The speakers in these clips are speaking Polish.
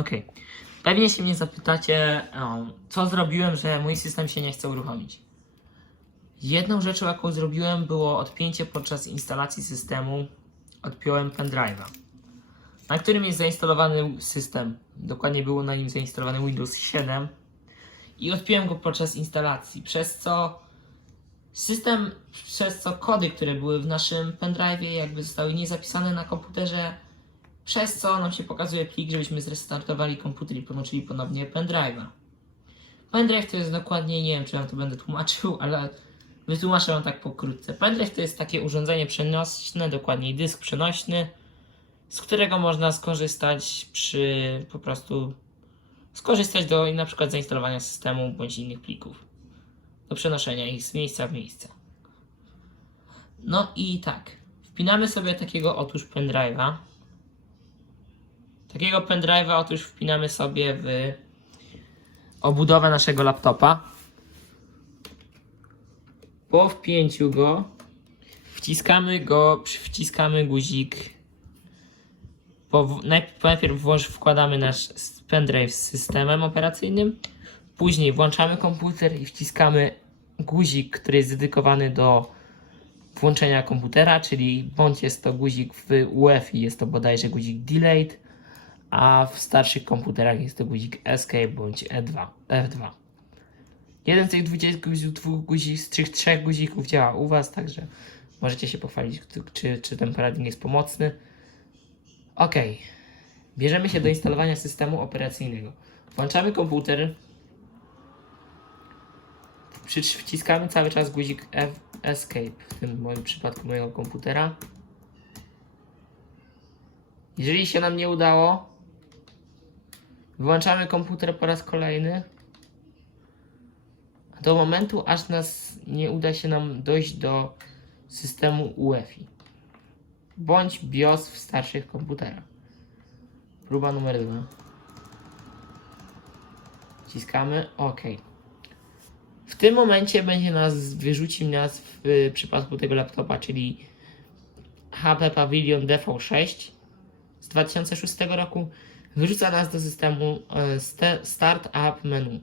Okej. Pewnie się mnie zapytacie, co zrobiłem, że mój system się nie chce uruchomić. Jedną rzeczą, jaką zrobiłem, było odpięcie podczas instalacji systemu. Odpiąłem pendrive'a, na którym jest zainstalowany system. Dokładnie było na nim zainstalowany Windows 7 i odpiąłem go podczas instalacji, przez co system, przez co kody, które były w naszym pendrive'ie, jakby zostały niezapisane na komputerze, przez co nam się pokazuje plik, żebyśmy zrestartowali komputer i podłączyli ponownie pendrive'a. Pendrive to jest dokładnie, nie wiem czy wam to będę tłumaczył, ale wytłumaczę wam tak pokrótce. Pendrive to jest takie urządzenie przenośne, dokładniej dysk przenośny, z którego można skorzystać przy po prostu skorzystać do na przykład zainstalowania systemu bądź innych plików. Do przenoszenia ich z miejsca w miejsce. No i tak. Wpinamy sobie takiego otóż pendrive'a. Takiego pendrive'a otóż wpinamy sobie w obudowę naszego laptopa. Po wpięciu go wciskamy go, wciskamy guzik. Po, najpierw, wkładamy nasz pendrive z systemem operacyjnym. Później włączamy komputer i wciskamy guzik, który jest dedykowany do włączenia komputera, czyli bądź jest to guzik w UEFI, jest to bodajże guzik delayed, a w starszych komputerach jest to guzik Escape bądź E2, F2. Jeden z tych 22 guzik, z tych trzech guzików działa u Was, także możecie się pochwalić, czy- czy, ten paradigm jest pomocny. Ok, bierzemy się do instalowania systemu operacyjnego. Włączamy komputer, przy- wciskamy cały czas guzik F Escape, w tym moim przypadku mojego komputera. Jeżeli się nam nie udało, wyłączamy komputer po raz kolejny. Do momentu, aż nas nie uda się nam dojść do systemu UEFI bądź BIOS w starszych komputerach. Próba numer dwa. Wciskamy OK. W tym momencie będzie nas wyrzucił nas w przypadku tego laptopa, czyli HP Pavilion DV6 z 2006 roku. Wyrzuca nas do systemu e, ste- Start Up Menu.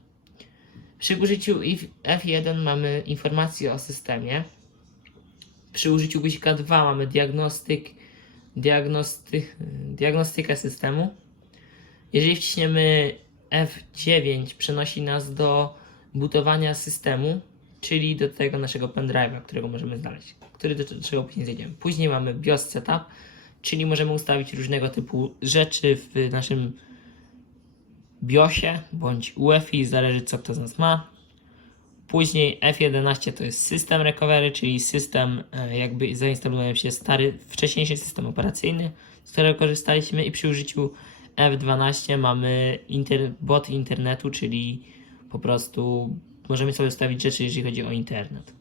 Przy użyciu if- F1 mamy informacje o systemie. Przy użyciu guzika 2 mamy diagnostyk, diagnosty, diagnostykę systemu. Jeżeli wciśniemy F9, przenosi nas do budowania systemu, czyli do tego naszego pendrive'a, którego możemy znaleźć, który do do czego później zejdziemy. Później mamy BIOS setup, czyli możemy ustawić różnego typu rzeczy w naszym BIOSie bądź UEFI, zależy co kto z nas ma. Później F11 to jest system recovery, czyli system, e, jakby zainstaluje się stary, wcześniejszy system operacyjny, z którego korzystaliśmy i przy użyciu F12 mamy inter, bot internetu, czyli po prostu możemy sobie ustawić rzeczy, jeżeli chodzi o internet.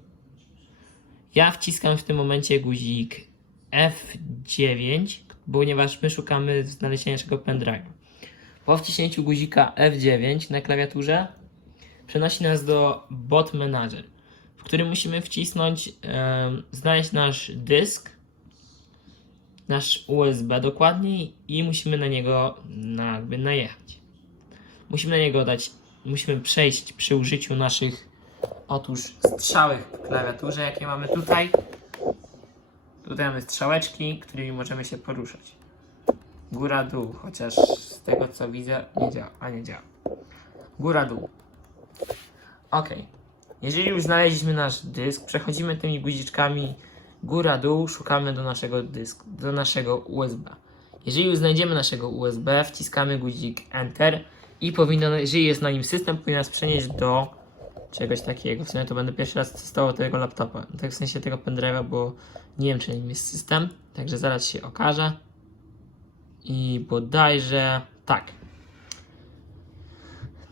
Ja wciskam w tym momencie guzik F9, ponieważ my szukamy znalezienia naszego pendrive'a. Po wciśnięciu guzika F9 na klawiaturze przenosi nas do bot manager, w którym musimy wcisnąć, em, znaleźć nasz dysk, nasz USB dokładniej i musimy na niego na, jakby najechać. Musimy na niego dać, musimy przejść przy użyciu naszych otóż strzałek w klawiaturze, jakie mamy tutaj. Tutaj mamy strzałeczki, którymi możemy się poruszać. Góra, dół, chociaż z tego co widzę nie działa, a nie działa. Góra, dół. Ok. Jeżeli już znaleźliśmy nasz dysk, przechodzimy tymi guziczkami góra, dół, szukamy do naszego dysku, do naszego USB. Jeżeli już znajdziemy naszego USB, wciskamy guzik Enter i powinno, jeżeli jest na nim system, powinien nas przenieść do czegoś takiego. W sumie to będę pierwszy raz testował tego laptopa, tak w sensie tego pendrive'a, bo nie wiem, czy nim jest system, także zaraz się okaże. I bodajże tak.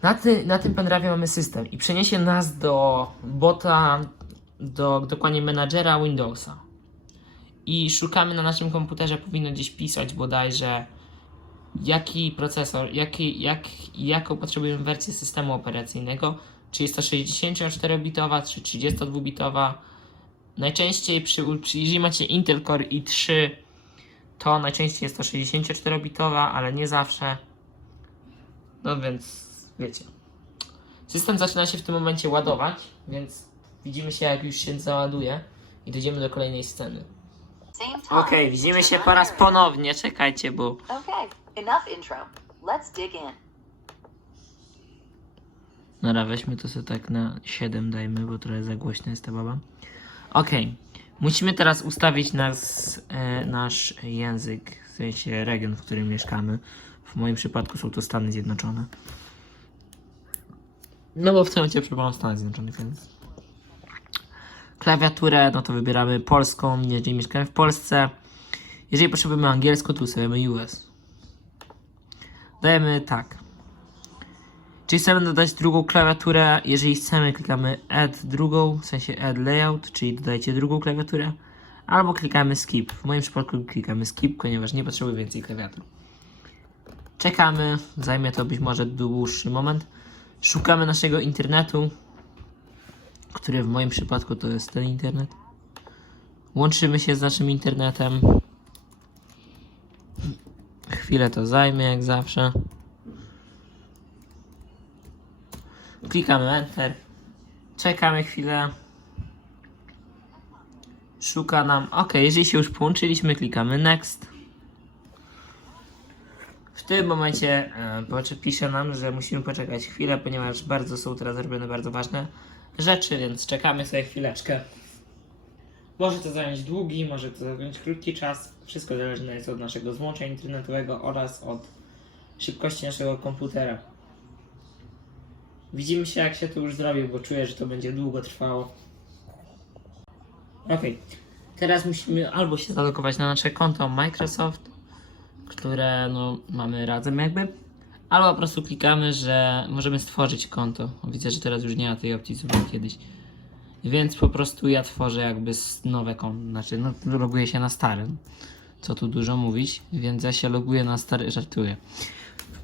Na, ty, na tym pendrive mamy system i przeniesie nas do bota, do dokładnie menadżera Windowsa. I szukamy na naszym komputerze, powinno gdzieś pisać bodajże jaki procesor, jaki, jak, jaką potrzebujemy wersję systemu operacyjnego, czy jest to 64-bitowa, czy 32-bitowa. Najczęściej, przy, przy, jeżeli macie Intel Core i3, to najczęściej jest to 64-bitowa, ale nie zawsze. No więc wiecie. System zaczyna się w tym momencie ładować, więc widzimy się jak już się załaduje i dojdziemy do kolejnej sceny. Okej, widzimy się po raz ponownie, czekajcie, bo Okay, enough intro. Let's dig in. Dobra, weźmy to sobie tak na 7 dajmy, bo trochę za głośna jest ta baba. Okej, musimy teraz ustawić nas, e, nasz język, w sensie region, w którym mieszkamy. W moim przypadku są to Stany Zjednoczone. No bo w tym momencie przypominam Stany Zjednoczone, więc... Klawiaturę, no to wybieramy polską, jeżeli mieszkamy w Polsce. Jeżeli potrzebujemy angielsko, to ustawiamy US. Dajemy tak. Czyli chcemy dodać drugą klawiaturę. Jeżeli chcemy, klikamy Add drugą, w sensie Add Layout, czyli dodajcie drugą klawiaturę. Albo klikamy Skip. W moim przypadku klikamy Skip, ponieważ nie potrzebuję więcej klawiatur. Czekamy, zajmie to być może dłuższy moment. Szukamy naszego internetu, który w moim przypadku to jest ten internet. Łączymy się z naszym internetem. Chwilę to zajmie, jak zawsze. Klikamy Enter. Czekamy chwilę. Szuka nam. Ok, jeżeli się już połączyliśmy, klikamy Next. W tym momencie e, pisze nam, że musimy poczekać chwilę, ponieważ bardzo są teraz robione bardzo ważne rzeczy, więc czekamy sobie chwileczkę. Może to zająć długi, może to zająć krótki czas. Wszystko zależne jest od naszego złącza internetowego oraz od szybkości naszego komputera. Widzimy się jak się to już zrobił, bo czuję, że to będzie długo trwało. Ok. Teraz musimy albo się zalogować na nasze konto Microsoft, które no, mamy razem jakby, albo po prostu klikamy, że możemy stworzyć konto. Widzę, że teraz już nie ma tej opcji, co było kiedyś. Więc po prostu ja tworzę jakby nowe konto, znaczy no, loguję się na starym. Co tu dużo mówić, więc ja się loguję na stary, żartuję.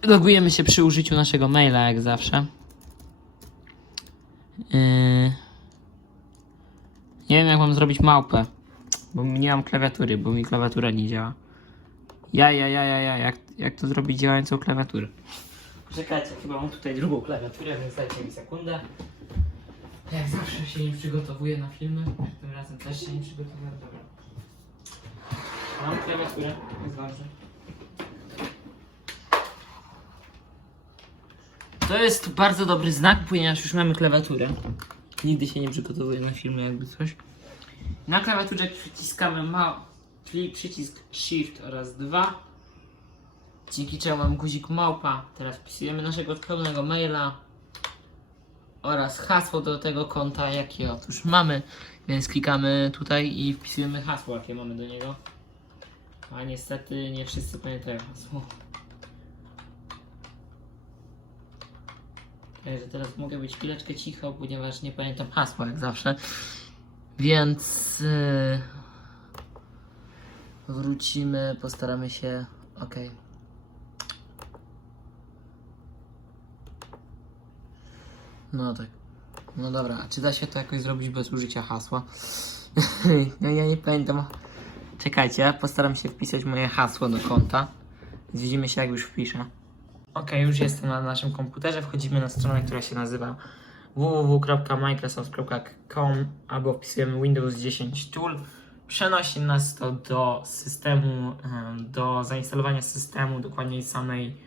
Logujemy się przy użyciu naszego maila, jak zawsze. Yy... Nie wiem, jak mam zrobić małpę, bo nie mam klawiatury, bo mi klawiatura nie działa. Ja, ja, ja, ja, ja, jak, jak to zrobić działającą klawiaturę? Czekajcie, chyba mam tutaj drugą klawiaturę, więc dajcie mi sekundę. Jak zawsze się nie przygotowuję na filmy, tym razem też się nie przygotowałem, dobra. Mam klawiaturę, jest dobrze. To jest bardzo dobry znak, ponieważ już mamy klawiaturę. Nigdy się nie przygotowuję na filmy, jakby coś. Na klawiaturze przyciskamy ma czyli przycisk Shift oraz 2. Dzięki czemu mam guzik małpa. Teraz wpisujemy naszego pełnego maila oraz hasło do tego konta, jakie otóż mamy. Więc klikamy tutaj i wpisujemy hasło, jakie mamy do niego. A niestety nie wszyscy pamiętają hasło. Także teraz mogę być chwileczkę cicho, ponieważ nie pamiętam hasła jak zawsze. Więc yy, wrócimy, postaramy się. Ok. No tak. No dobra, a czy da się to jakoś zrobić bez użycia hasła? no ja nie pamiętam. Czekajcie, ja postaram się wpisać moje hasło do konta. Widzimy się jak już wpiszę. Ok, już jestem na naszym komputerze. Wchodzimy na stronę, która się nazywa www.microsoft.com albo wpisujemy Windows 10 Tool. Przenosi nas to do systemu, em, do zainstalowania systemu, dokładniej samej,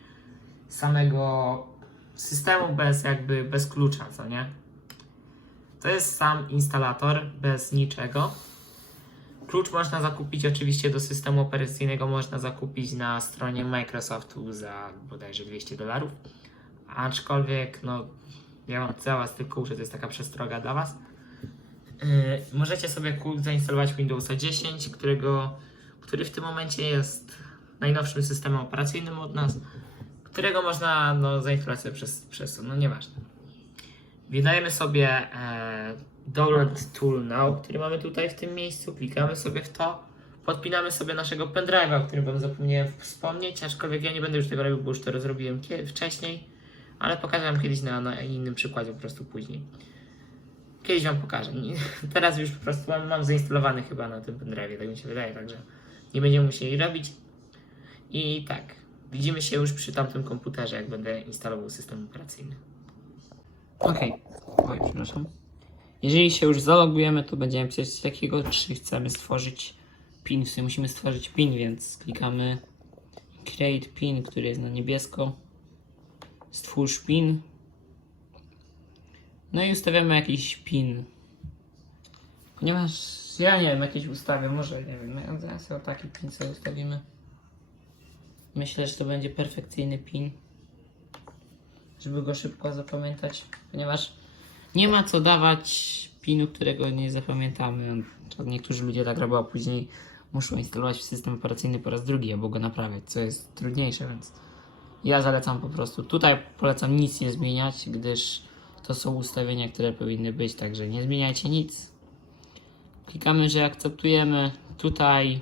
samego systemu bez jakby, bez klucza, co nie? To jest sam instalator bez niczego. Klucz można zakupić oczywiście do systemu operacyjnego, można zakupić na stronie Microsoftu za bodajże 200 dolarów. Aczkolwiek, no, ja mam dla Was tylko uczę, to jest taka przestroga dla Was. Yy, możecie sobie zainstalować Windowsa 10, którego, który w tym momencie jest najnowszym systemem operacyjnym od nas, którego można no, przez, przez no nieważne. Wydajemy sobie e, Download Tool Now, który mamy tutaj w tym miejscu, klikamy sobie w to, podpinamy sobie naszego pendrive'a, o którym wam zapomniałem wspomnieć, aczkolwiek ja nie będę już tego robił, bo już to rozrobiłem wcześniej, ale pokażę wam kiedyś na, na innym przykładzie po prostu później. Kiedyś wam pokażę. Teraz już po prostu mam, mam zainstalowany chyba na tym pendrive'ie, tak mi się wydaje, także nie będziemy musieli robić. I tak, Widzimy się już przy tamtym komputerze, jak będę instalował system operacyjny. Okej, oj, przepraszam. Jeżeli się już zalogujemy, to będziemy pisać takiego, czy chcemy stworzyć pin. W sumie musimy stworzyć pin, więc klikamy create pin, który jest na niebiesko. Stwórz pin. No i ustawiamy jakiś pin. Ponieważ ja nie wiem, jakieś ustawię, może nie wiem, ja zaraz o taki pin sobie ustawimy. Myślę, że to będzie perfekcyjny pin, żeby go szybko zapamiętać, ponieważ nie ma co dawać pinu, którego nie zapamiętamy. Niektórzy ludzie tak robią, a później muszą instalować system operacyjny po raz drugi albo go naprawiać, co jest trudniejsze, więc ja zalecam po prostu. Tutaj polecam nic nie zmieniać, gdyż to są ustawienia, które powinny być, także nie zmieniajcie nic. Klikamy, że akceptujemy. Tutaj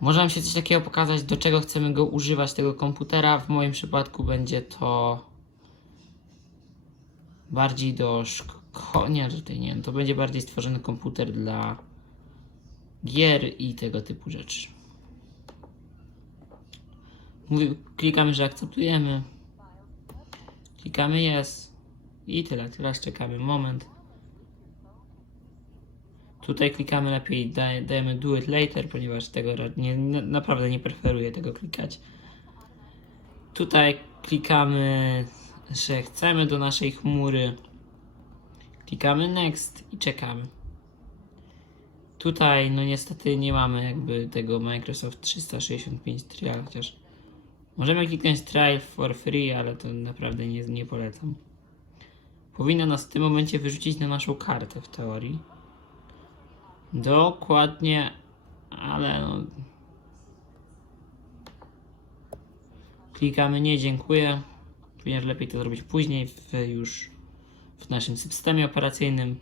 może nam się coś takiego pokazać, do czego chcemy go używać, tego komputera. W moim przypadku będzie to bardziej do szkolenia, tutaj nie to będzie bardziej stworzony komputer dla gier i tego typu rzeczy. Mówi, klikamy, że akceptujemy. Klikamy yes. I tyle. Teraz czekamy moment. Tutaj klikamy lepiej, daj- dajemy do it later, ponieważ tego nie, na- naprawdę nie preferuję tego klikać. Tutaj klikamy, że chcemy do naszej chmury. Klikamy next i czekamy. Tutaj no niestety nie mamy jakby tego Microsoft 365 trial, chociaż możemy kliknąć trial for free, ale to naprawdę nie, nie polecam. Powinno nas w tym momencie wyrzucić na naszą kartę w teorii. Dokładnie, ale no. Klikamy nie, dziękuję. Ponieważ lepiej to zrobić później, w, już w naszym systemie operacyjnym.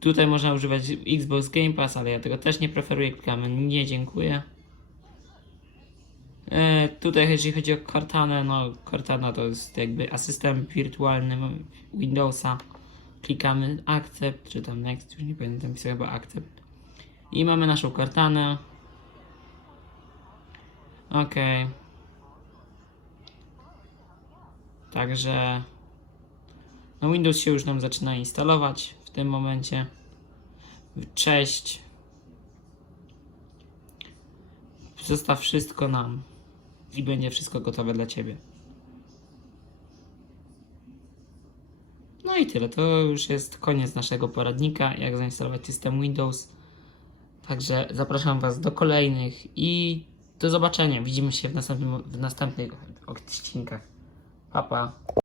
Tutaj można używać Xbox Game Pass, ale ja tego też nie preferuję. Klikamy nie, dziękuję. E, tutaj jeśli chodzi o Cortana, no Cortana to jest jakby asystent wirtualny Windowsa. Klikamy accept, czy tam next, już nie pamiętam, pisał chyba accept. I mamy naszą Cortanę. Ok. Także no Windows się już nam zaczyna instalować w tym momencie. Cześć. Zostaw wszystko nam i będzie wszystko gotowe dla Ciebie. No i tyle. To już jest koniec naszego poradnika, jak zainstalować system Windows. Także zapraszam Was do kolejnych i do zobaczenia. Widzimy się w następnym, w następnych odcinkach. Pa, pa.